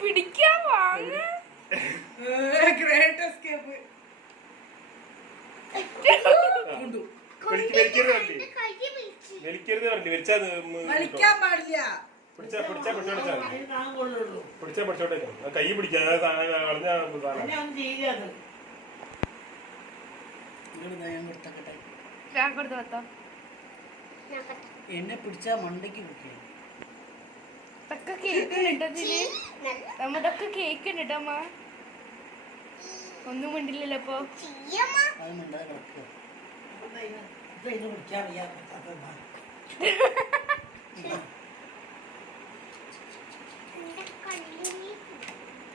പിടിക്കാൻ വാങ്ങ great escape. വലിക്കാൻ പാടില്ല. കൈ പിടിക്കാൻ എന്നെ പിടിച്ചാ മണ്ടയ്ക്ക് കുട്ടിയാണ്. കേക്ക് ഇട്ടതില് നമ്മതൊക്കെ കേക്ക് ഇട്ടമ്മ ഒന്നും മിണ്ടില്ലല്ലോ അപ്പൊ അത് മിണ്ടാതെ കിടക്കുക. പിടിക്കാൻ വയ്യ.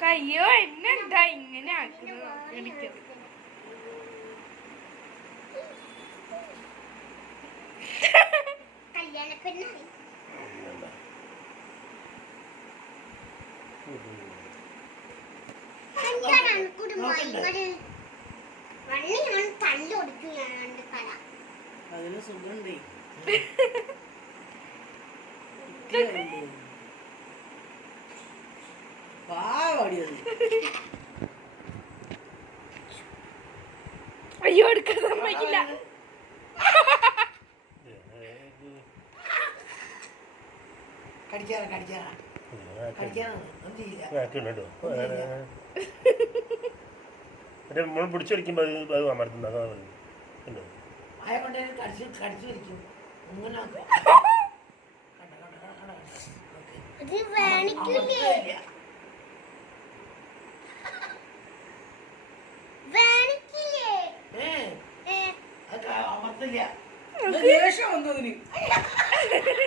കയ്യോ എന്നെന്താ ഇങ്ങനെ ആക്കുന്നത് എനിക്ക് അതിന് സുഖണ്ടേ. പാടിയത് അയ്യോ എടുക്കാൻ സമ്മതിക്കില്ല. കടിക്കാറാ കടിക്കാറാ കടിക്കാറാ ഒന്നും ചെയ്യില്ല. നമ്മൾ പിടിച്ചടിക്കുമ്പോൾ അത് അമർത്തുന്ന ആയ കൊണ്ട് കടിച്ചു കടിച്ചു വരിക്കും. അങ്ങനെ അമർത്തില്ല. ദേഷ്യം വന്നതിന്